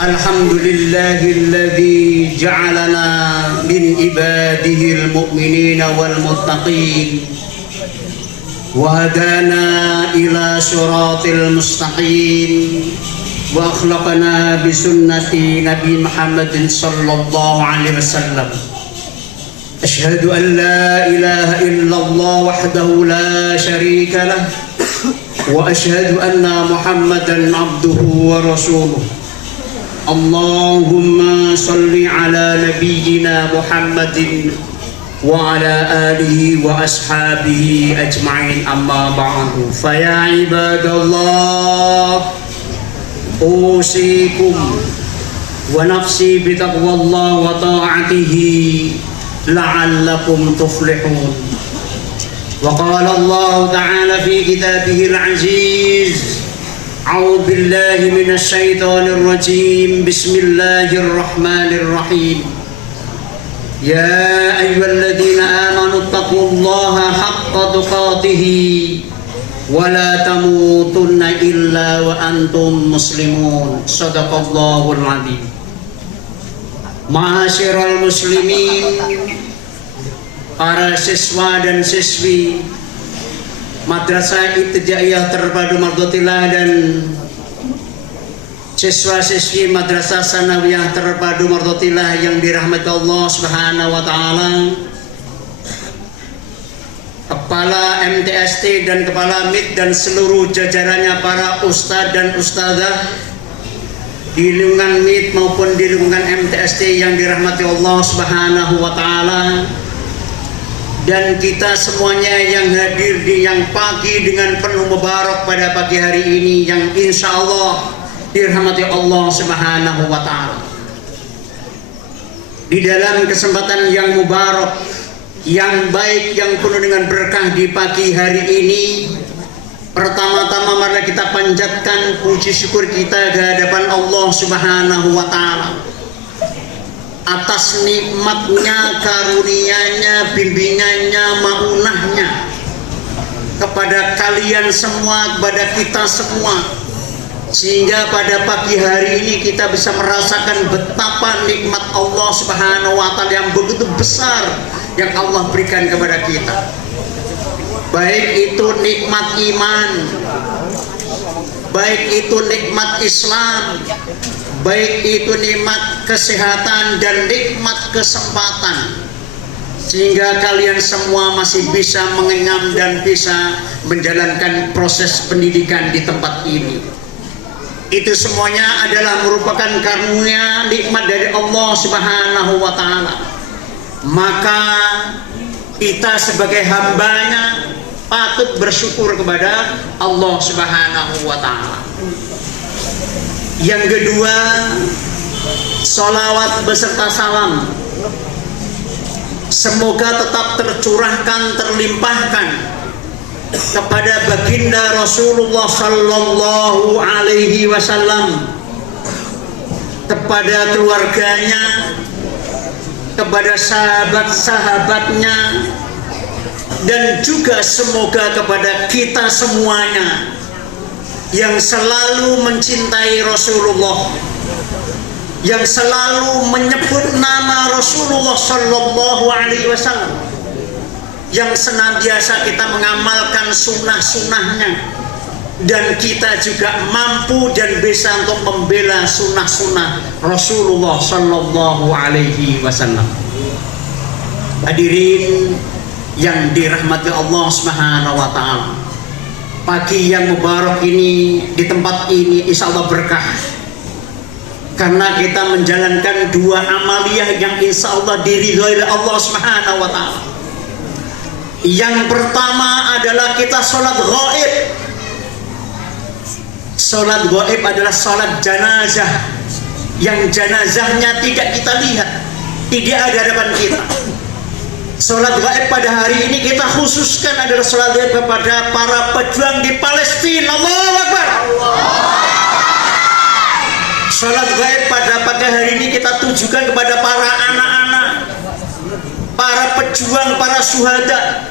الحمد لله الذي جعلنا من عباده المؤمنين والمتقين وهدانا إلى صراط المستقيم وأخلقنا بسنة نبي محمد صلى الله عليه وسلم. أشهد أن لا إله إلا الله وحده لا شريك له وأشهد أن محمدا عبده ورسوله. اللهم صل على نبينا محمد وعلى آله وأصحابه أجمعين. أما بعد فيا عباد الله أوصيكم ونفسي بتقوى الله وطاعته لعلكم تفلحون. وقال الله تعالى في كتابه العزيز: أعوذ بالله من الشيطان الرجيم. بسم الله الرحمن الرحيم. يا أيها الذين آمنوا اتقوا الله حق تقاته ولا تموتن إلا وأنتم مسلمون. صدق الله العظيم. Ma'asyiral muslimin, para siswa dan siswi Madrasah Ibtidaiyah Terpadu Mardotillah dan siswa-siswi Madrasah Sanawiyah Terpadu Mardotillah yang dirahmati Allah Subhanahu wa taala, Kepala MTST dan Kepala MIT dan seluruh jajarannya, para ustadz dan ustadzah di lingkungan MIT maupun di lingkungan MTST yang dirahmati Allah Subhanahu wa taala, dan kita semuanya yang hadir di yang pagi dengan penuh mubarak pada pagi hari ini yang insya Allah dirahmati Allah Subhanahu wa taala. Di dalam kesempatan yang mubarak, yang baik, yang penuh dengan berkah di pagi hari ini, pertama-tama mari kita panjatkan puji syukur kita ke hadapan Allah Subhanahu wa taala atas nikmatnya, karunianya, bimbingannya, maunahnya kepada kalian semua, kepada kita semua, sehingga pada pagi hari ini kita bisa merasakan betapa nikmat Allah Subhanahu wa taala yang begitu besar yang Allah berikan kepada kita. Baik itu nikmat iman, baik itu nikmat Islam, baik itu nikmat kesehatan dan nikmat kesempatan, sehingga kalian semua masih bisa mengenyam dan bisa menjalankan proses pendidikan di tempat ini. Itu semuanya adalah merupakan karunia nikmat dari Allah Subhanahu wa taala. Maka kita sebagai hambanya patut bersyukur kepada Allah Subhanahu wa taala. Yang kedua, salawat beserta salam semoga tetap tercurahkan, terlimpahkan kepada baginda Rasulullah sallallahu alaihi wasallam, kepada keluarganya, kepada sahabat-sahabatnya, dan juga semoga kepada kita semuanya yang selalu mencintai Rasulullah, yang selalu menyebut nama Rasulullah sallallahu alaihi wasallam, yang senantiasa kita mengamalkan sunnah-sunnahnya, dan kita juga mampu dan bisa untuk membela sunnah-sunnah Rasulullah sallallahu alaihi wasallam. Hadirin yang dirahmati Allah Subhanahu wa taala, pagi yang mubarak ini di tempat ini insya Allah berkah, karena kita menjalankan dua amaliyah yang insya Allah diridhoi oleh Allah Subhanahu wa taala. Yang pertama adalah kita sholat ghaib. Sholat ghaib adalah sholat jenazah, yang jenazahnya tidak kita lihat, tidak ada di hadapan kita. Sholat gaib pada hari ini kita khususkan adalah sholat gaib kepada para pejuang di Palestina. Allahu Akbar. Sholat gaib pada hari ini kita tujukan kepada para anak-anak, para pejuang, para syuhada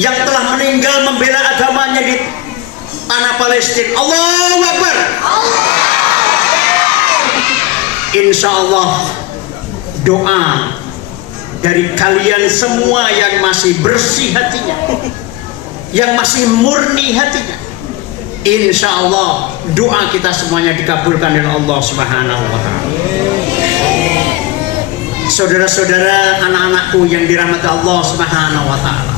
yang telah meninggal membela agamanya di tanah Palestina. Allahu Akbar. Insya Allah doa dari kalian semua yang masih bersih hatinya, yang masih murni hatinya, insya Allah doa kita semuanya dikabulkan oleh Allah Subhanahu wa Ta'ala. Saudara-saudara, anak-anakku yang dirahmati Allah Subhanahu wa Ta'ala,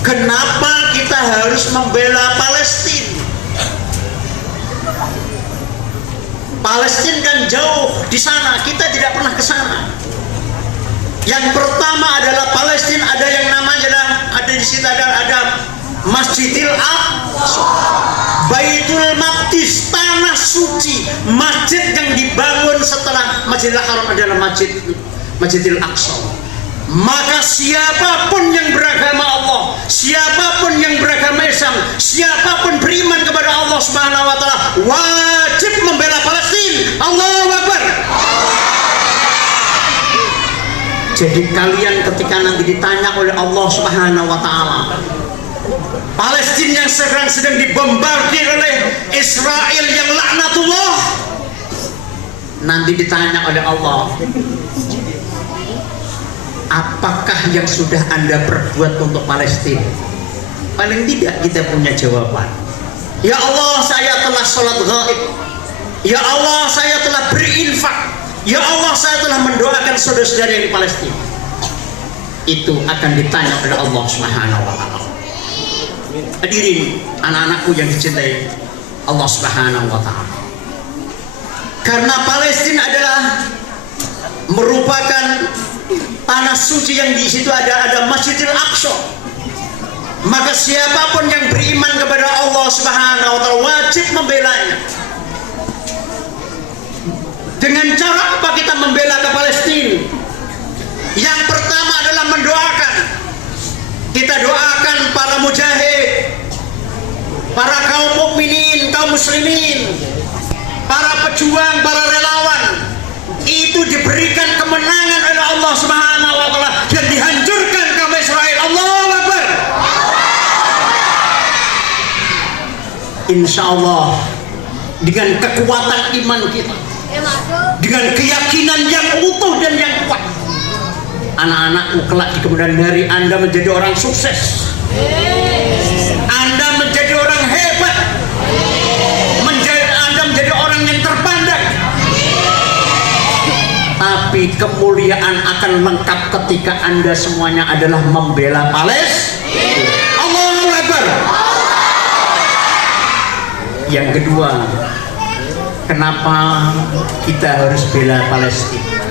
kenapa kita harus membela Palestina? Palestina kan jauh di sana, kita tidak pernah ke sana. Yang pertama adalah Palestina ada yang namanya ada di situ ada Masjidil Aqsa, Baitul Maqdis, tanah suci, masjid yang dibangun setelah Masjidil Haram adalah Masjidil Aqsa. Maka siapapun yang beragama Allah, siapapun yang beragama Islam, siapapun beriman kepada Allah Subhanahu wa Ta'ala wajib membela Palestina. Allahu Akbar. Jadi kalian ketika nanti ditanya oleh Allah Subhanahu wa Ta'ala, Palestina yang sekarang sedang dibombardir oleh Israel yang laknatullah, nanti ditanya oleh Allah, apakah yang sudah Anda perbuat untuk Palestina? Paling tidak kita punya jawaban. Ya Allah, saya telah sholat gaib. Ya Allah, saya telah berinfak. Ya Allah, saya telah mendoakan saudara-saudara yang di Palestina. Itu akan ditanya oleh Allah Subhanahu wa Ta'ala. Hadirin anak-anakku yang dicintai Allah Subhanahu wa Ta'ala, karena Palestina adalah merupakan tanah suci yang di situ ada Masjidil Aqsa, maka siapapun yang beriman kepada Allah Subhanahu wa Ta'ala wajib membelanya. Dengan cara apa kita membela ke Palestina? Yang pertama adalah mendoakan. Kita doakan para mujahid, para kaum mukminin, kaum muslimin, para pejuang, para relawan, itu diberikan kemenangan oleh Allah Subhanahu wa Ta'ala dan dihancurkan kaum Israel. Allahu Akbar. Insya Allah dengan kekuatan iman kita, dengan keyakinan yang utuh dan yang kuat, anak-anakku kelak di kemudian hari Anda menjadi orang sukses, Anda menjadi orang hebat, Anda menjadi orang yang terpandang. Tapi kemuliaan akan lengkap ketika Anda semuanya adalah membela Palestina. Allahu Akbar. Yang kedua, kenapa kita harus bela Palestina?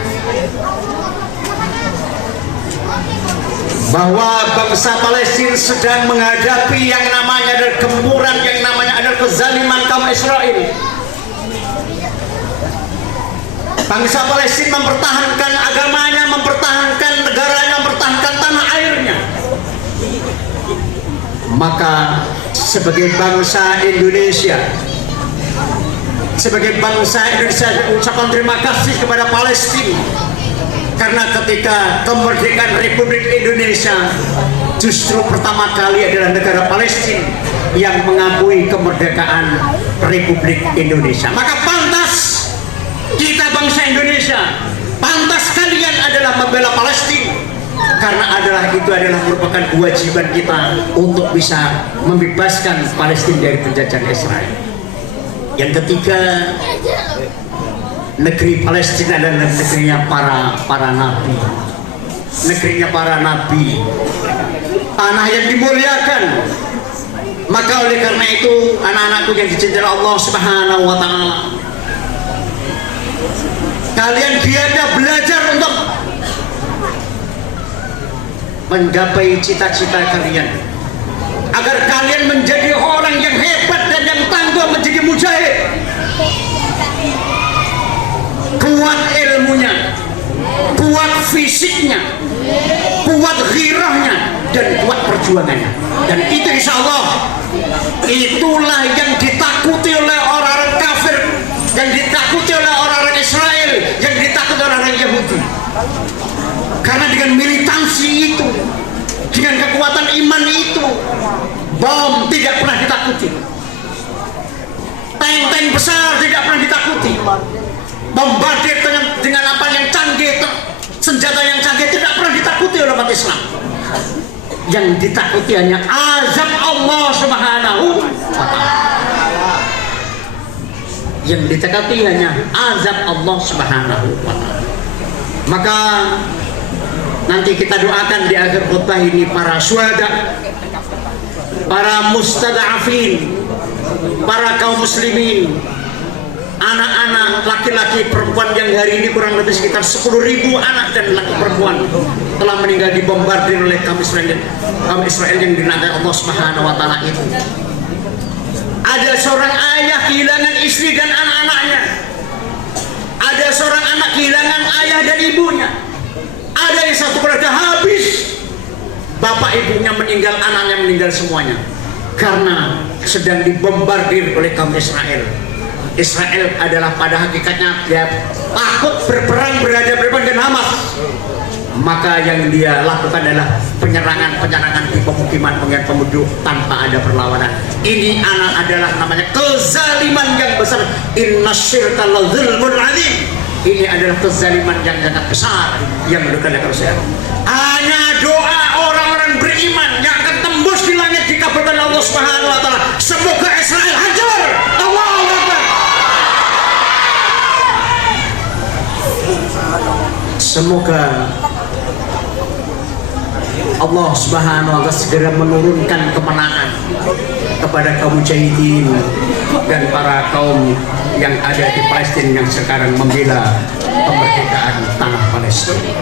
Bahwa bangsa Palestina sedang menghadapi yang namanya adalah gempuran, yang namanya adalah kezaliman kaum Israel. Bangsa Palestina mempertahankan agamanya, mempertahankan negaranya, mempertahankan tanah airnya. Maka sebagai bangsa Indonesia, ucapkan terima kasih kepada Palestina, karena ketika kemerdekaan Republik Indonesia justru pertama kali adalah negara Palestina yang mengakui kemerdekaan Republik Indonesia. Maka pantas kita bangsa Indonesia, pantas kalian adalah membela Palestina, karena itu adalah merupakan kewajiban kita untuk bisa membebaskan Palestina dari penjajahan Israel. Yang ketiga, negeri Palestina adalah negerinya para nabi, negerinya para nabi, tanah yang dimuliakan. Maka oleh karena itu, anak-anakku yang dicintai Allah Subhanahu wa Ta'ala, kalian giatnya belajar untuk menggapai cita-cita kalian, agar kalian menjadi orang yang hebat dan yang tangguh, menjadi mujahid, kuat ilmunya, kuat fisiknya, kuat ghirahnya, dan kuat perjuangannya. Dan itu insya Allah itulah yang ditakuti oleh orang-orang kafir, yang ditakuti oleh orang-orang Israel, yang ditakuti oleh orang Yahudi. Karena dengan militansi itu, dengan kekuatan iman itu, bom tidak pernah ditakuti, tank-tank besar tidak pernah ditakuti, bombardir dengan apa yang canggih, senjata yang canggih, tidak pernah ditakuti oleh umat Islam. Yang ditakuti hanya azab Allah Subhanahu wa ta'ala. Yang ditakuti hanya azab Allah Subhanahu wa ta'ala. Maka nanti kita doakan di akhir khutbah ini para syuhada, para mustada'afin, para kaum muslimin, anak-anak, laki-laki, perempuan yang hari ini kurang lebih sekitar 10.000 anak dan laki perempuan telah meninggal dibombardir oleh kaum Israel yang dilantai Allah Subhanahu wa ta'ala itu. Ada seorang ayah kehilangan istri dan anak-anaknya. Ada seorang anak kehilangan ayah dan ibunya. Ada yang satu keluarga habis, bapak ibunya meninggal, anaknya meninggal semuanya karena sedang dibombardir oleh kaum Israel. Israel adalah pada hakikatnya dia takut berperang berhadapan dengan Hamas. Maka yang dia lakukan adalah penyerangan di pemukiman penduduk tanpa ada perlawanan. Ini adalah namanya kezaliman yang besar. Inna syirka la zulmun adzim. Ini adalah kezaliman yang sangat besar yang dilakukan oleh Rasul. Hanya doa orang-orang beriman yang akan tembus di langit dikabulkan Allah Subhanahu wa taala. Semoga Israel hancur. Allahu Akbar. Semoga Allah Subhanahu wa ta'ala segera menurunkan kemenangan kepada kaum mujahidin dan para kaum yang ada di Palestina yang sekarang membela kemerdekaan tanah Palestina.